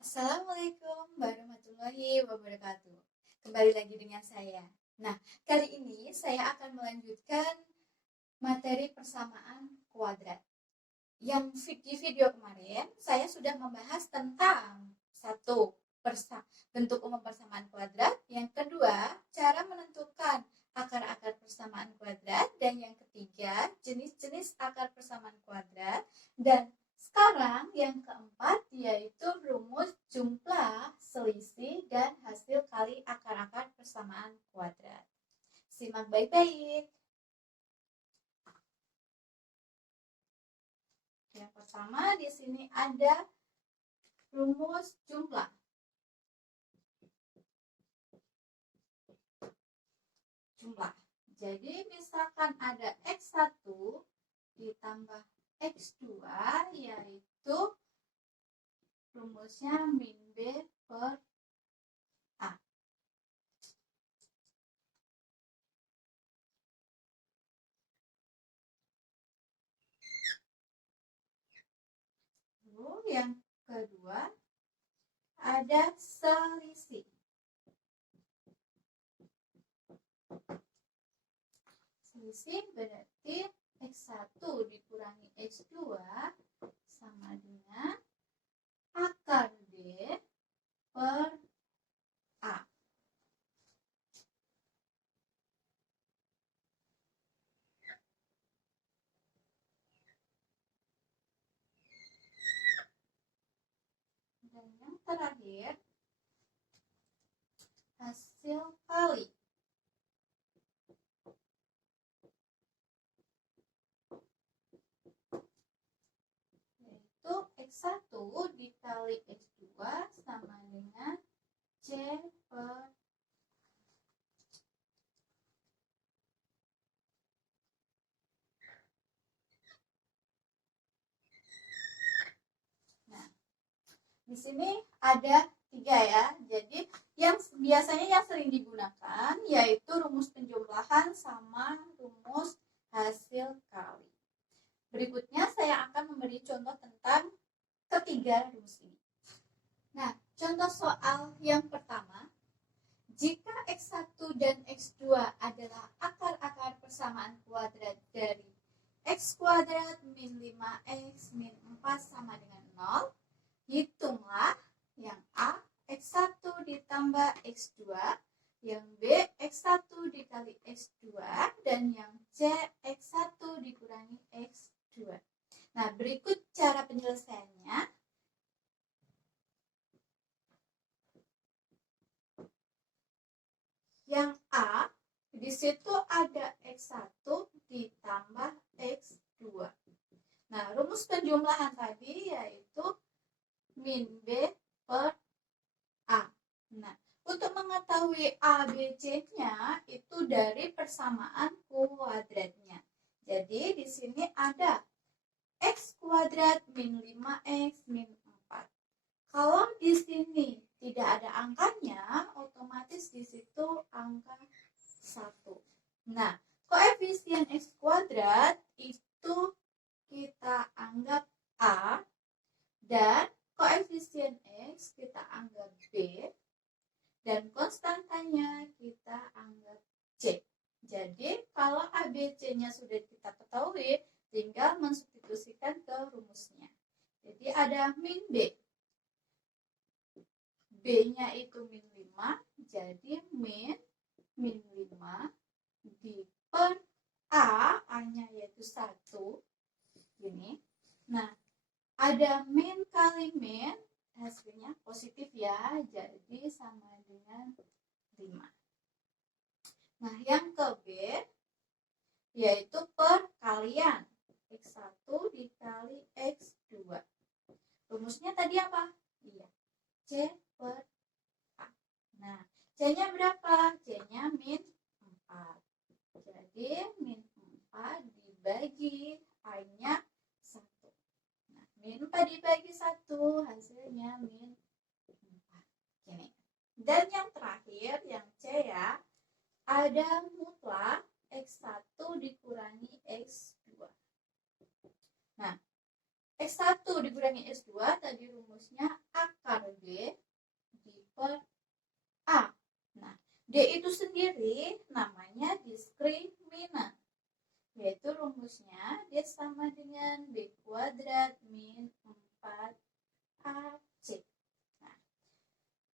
Assalamualaikum warahmatullahi wabarakatuh. Kembali lagi dengan saya. Nah, kali ini saya akan melanjutkan materi persamaan kuadrat. Yang di video kemarin saya sudah membahas tentang satu, bentuk umum persamaan kuadrat. Yang kedua, cara menentukan akar-akar persamaan kuadrat. Dan yang ketiga, jenis-jenis akar persamaan kuadrat. Dan sekarang yang keempat yaitu rumus jumlah, selisih, dan hasil kali akar-akar persamaan kuadrat. Simak baik-baik. Yang pertama di sini ada rumus jumlah. Jadi misalkan ada X1 ditambah X2 yaitu rumusnya min B per A. Lalu yang kedua ada selisih. Selisih berarti X1 dikurangi X2 sama dengan akar B per A. Dan yang terakhir, hasil kali. Yaitu X1 dikali X2 sama dengan C per Di sini ada 3 ya. Jadi yang biasanya yang sering digunakan yaitu rumus penjumlahan sama rumus hasil kali. Berikutnya saya akan memberi contoh tentang ketiga rumus ini. Nah, contoh soal yang pertama, jika X1 dan X2 adalah akar-akar persamaan kuadrat dari X kuadrat min 5X min 4 sama dengan 0, hitunglah yang A, X1 ditambah X2, yang B, X1 dikali X2, dan yang C, X1 dikurangi X2. Nah, berikut cara penyelesaiannya. Yang A, di situ ada X1 ditambah X2. Nah, rumus penjumlahan tadi yaitu min B per A. Nah, untuk mengetahui A, B, C-nya itu dari persamaan kuadratnya. Jadi di sini ada X kuadrat min 5X min 4. Kalau di sini tidak ada angkanya, otomatis di situ angka 1. Nah, koefisien X kuadrat itu kita anggap A dan koefisien X kita anggap B dan konstantanya kita anggap C. Jadi kalau ABC-nya sudah kita ketahui, tinggal mensubstitusikan ke rumusnya. Jadi ada min B. B-nya itu min 5, jadi min 5 di per A, A-nya yaitu 1. Gini. Nah, ada min kali min, hasilnya positif ya, jadi sama dengan 5. Nah, yang ke B, yaitu perkalian X1 dikali X2. Rumusnya tadi apa? Iya, C per A. Nah, C-nya berapa? C-nya min 4. Jadi, min 4 dibagi A-nya min 4 dibagi 1 hasilnya min 4. Gini. Dan yang terakhir yang C ya, ada mutlak X1 dikurangi X2. Nah, X1 dikurangi X2 tadi rumusnya akar B D itu sendiri namanya diskriminan, yaitu rumusnya D sama dengan B kuadrat min 4AC. Nah,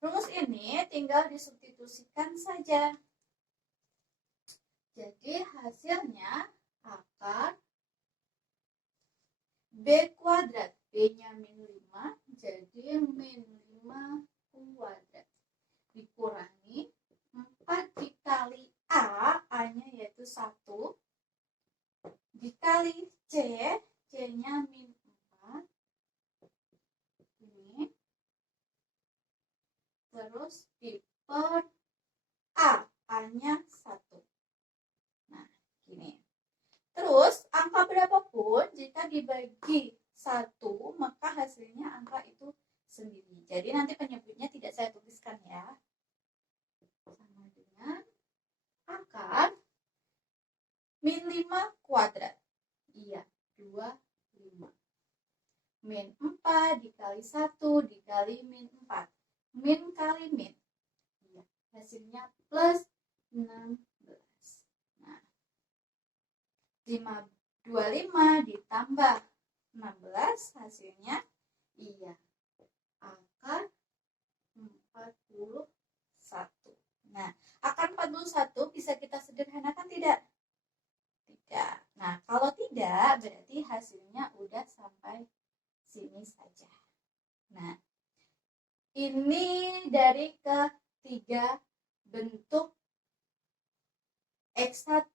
rumus ini tinggal disubstitusikan saja. Jadi hasilnya akar B kuadrat, B-nya min 5, jadi min 5 kuadrat. Dikurangi 4 dikali A, A-nya yaitu 1, dikali C, C-nya min 4, ini, terus diper A, A-nya 1. Nah, gini. Terus, angka berapapun, jika dibagi 1, maka hasilnya angka itu sendiri. Jadi nanti penyebutnya tidak saya tuliskan ya. Sama dengan akar min 5 kuadrat. Iya, 25. Min 4 dikali 1 dikali min 4. Min kali min. Iya, hasilnya plus 16. Nah, 25 ditambah 16 hasilnya iya akar 41. Nah, akar 41 bisa kita sederhanakan tidak? Tidak. Nah, kalau tidak berarti hasilnya udah sampai sini saja. Nah, ini dari ketiga bentuk X1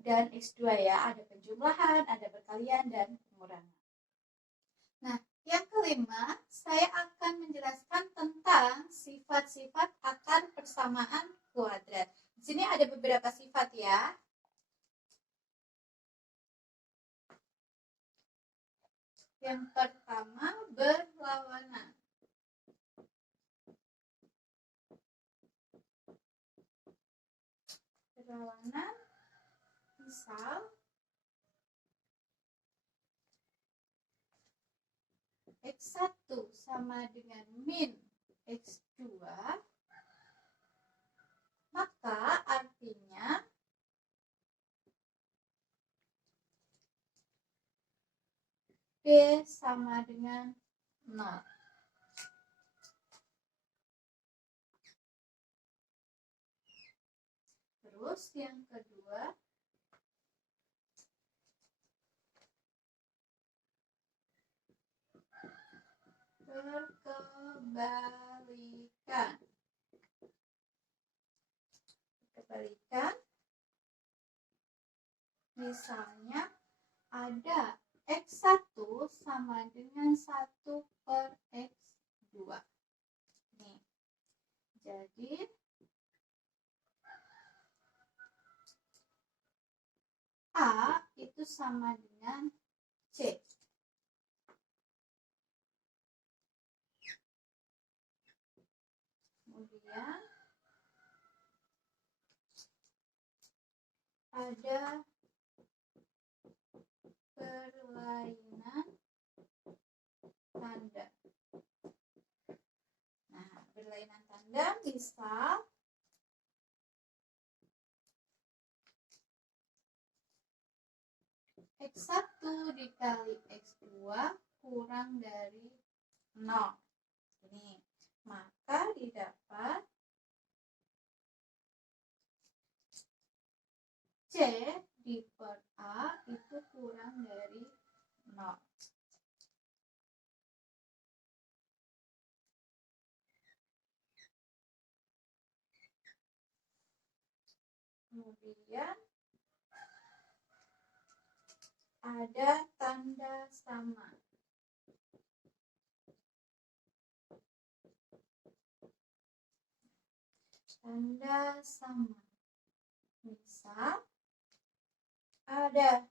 dan X2 ya, ada penjumlahan, ada perkalian, dan pengurangan. Nah, yang kelima, saya akan menjelaskan tentang sifat-sifat akar persamaan kuadrat. Di sini ada beberapa sifat ya. Yang pertama, berlawanan. Berlawanan, misal X1 sama dengan min X2, maka artinya B sama dengan 0. Terus yang kedua, berkebalikan. Kebalikan, misalnya ada X1 sama dengan 1 per X2. Nih. Jadi A itu sama dengan C. Kemudian ada perlainan tanda. Nah, perlainan tanda misal X1 dikali X2 kurang dari 0. Ini, maka didapat C di per A itu kurang dari 0. Kemudian ada tanda sama. Tanda sama. Misal ada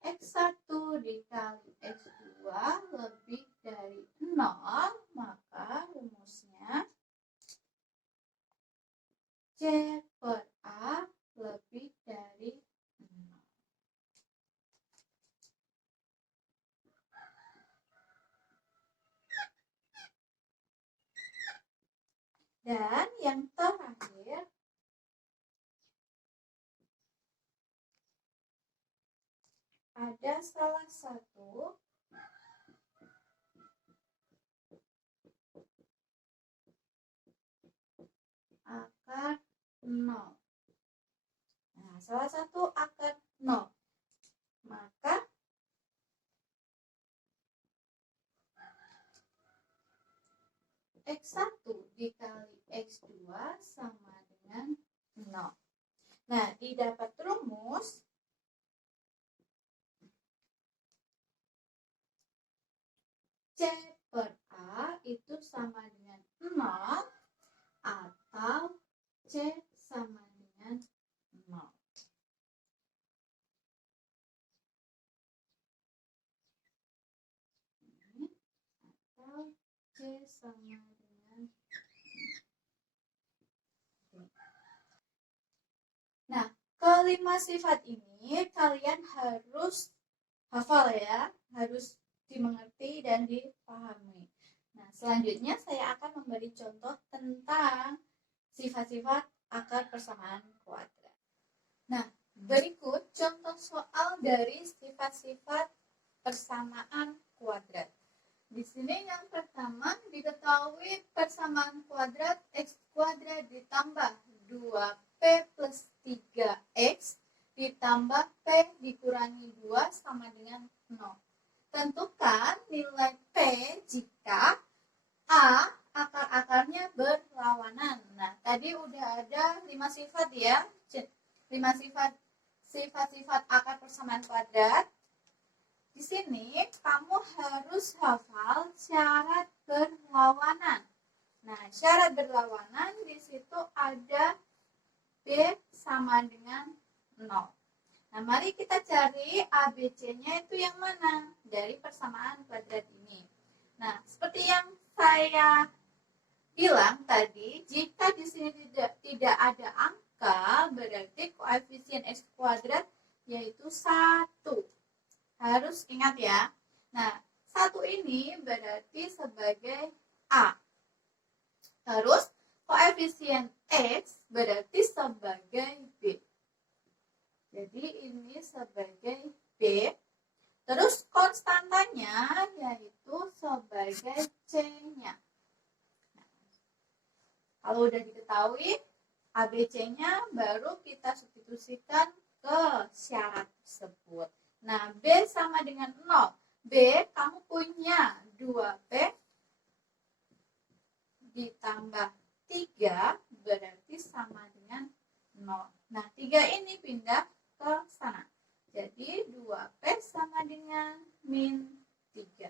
X1 dikali X2 lebih dari 0, maka rumusnya C per A lebih dari 0. Dan yang terakhir, terakhir, ada salah satu akar 0. Nah, salah satu akar 0. Maka X1 dikali X2 sama dengan 0. Nah, didapat rumus C per A itu sama dengan 0 atau C sama dengan 0. Ini atau C sama dengan 0. Nah, kelima sifat ini kalian harus hafal ya, harus dimengerti dan dipahami. Nah, selanjutnya saya akan memberi contoh tentang sifat-sifat akar persamaan kuadrat. Nah, berikut contoh soal dari sifat-sifat persamaan kuadrat. Di sini yang pertama diketahui persamaan kuadrat X kuadrat ditambah 2P plus 3X ditambah P dikurangi 2 sama dengan 0. Tentukan nilai P jika A akar-akarnya berlawanan. Nah, tadi udah ada 5 sifat ya. 5 sifat akar persamaan kuadrat. Di sini kamu harus hafal syarat berlawanan. Nah, syarat berlawanan di situ ada B sama dengan 0. Nah, mari kita cari ABC-nya itu yang mana dari persamaan kuadrat ini. Nah, seperti yang saya bilang tadi, jika di sini tidak ada angka, berarti koefisien X kuadrat yaitu 1. Harus ingat ya. Nah, 1 ini berarti sebagai A. Terus, koefisien X berarti sebagai B. Jadi, ini sebagai B. Terus, konstantanya yaitu sebagai C-nya. Nah, kalau udah diketahui ABC-nya, baru kita substitusikan ke syarat tersebut. Nah, B sama dengan 0. B, kamu punya 2P ditambah 3 berarti sama dengan 0. Nah, 3 ini pindah ke sana. Jadi, 2P sama dengan min 3.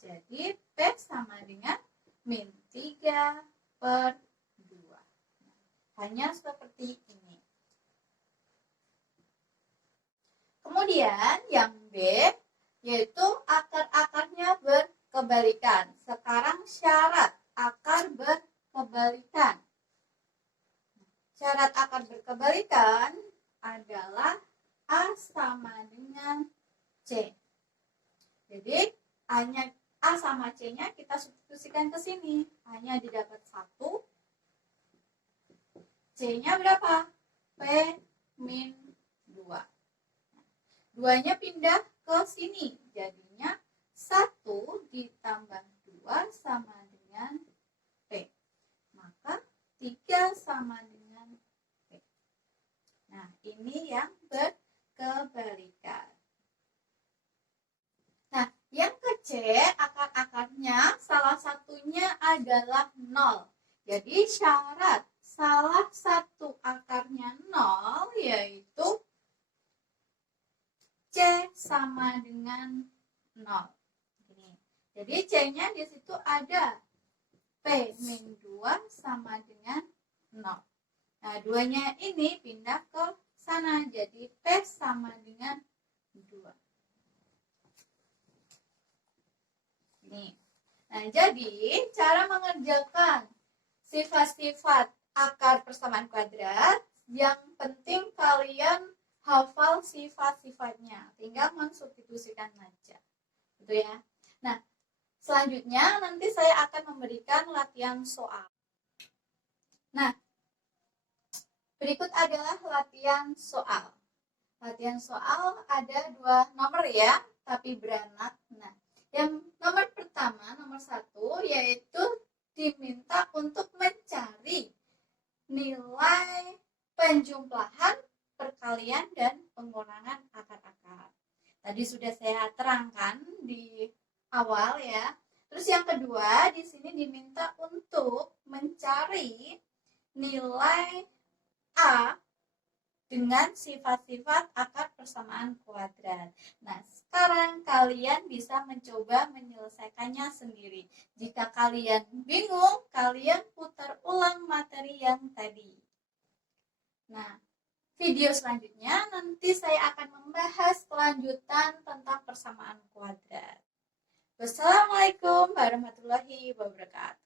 Jadi, P sama dengan min 3 per 2. Hanya seperti ini. Kemudian, yang B, yaitu akar-akarnya berkebalikan. Sekarang syarat akar berkebalikan. Syarat akar berkebalikan adalah A sama dengan C. Jadi, hanya A sama C-nya kita substitusikan ke sini. Hanya didapat 1. C-nya berapa? P min 2. 2-nya pindah ke sini. Jadinya 1 ditambah 2 sama dengan P. Maka 3 sama dengan P. Nah, ini yang berkebalikan. Nah, yang ke C, akar-akarnya salah satunya adalah 0. Jadi, syarat salah satu akarnya 0 yaitu C sama dengan 0. Jadi C-nya di situ ada P min 2 sama dengan 0. Nah, 2-nya ini pindah ke sana. Jadi P sama dengan 2. Nih. Nah, jadi cara mengerjakan sifat-sifat akar persamaan kuadrat, yang penting kalian hafal sifat-sifatnya, tinggal mensubstitusikan aja, gitu ya. Nah, selanjutnya nanti saya akan memberikan latihan soal. Nah, berikut adalah latihan soal. Latihan soal ada 2 nomor ya, tapi beranak. Nah, yang nomor pertama, nomor 1, yaitu diminta untuk mencari nilai penjumlahan, perkalian, dan pengurangan akar-akar. Tadi sudah saya terangkan di awal ya. Terus yang kedua, di sini diminta untuk mencari nilai A dengan sifat-sifat akar persamaan kuadrat. Nah, sekarang kalian bisa mencoba menyelesaikannya sendiri. Jika kalian bingung, kalian putar ulang materi yang tadi. Nah, video selanjutnya nanti saya akan membahas kelanjutan tentang persamaan kuadrat. Wassalamualaikum warahmatullahi wabarakatuh.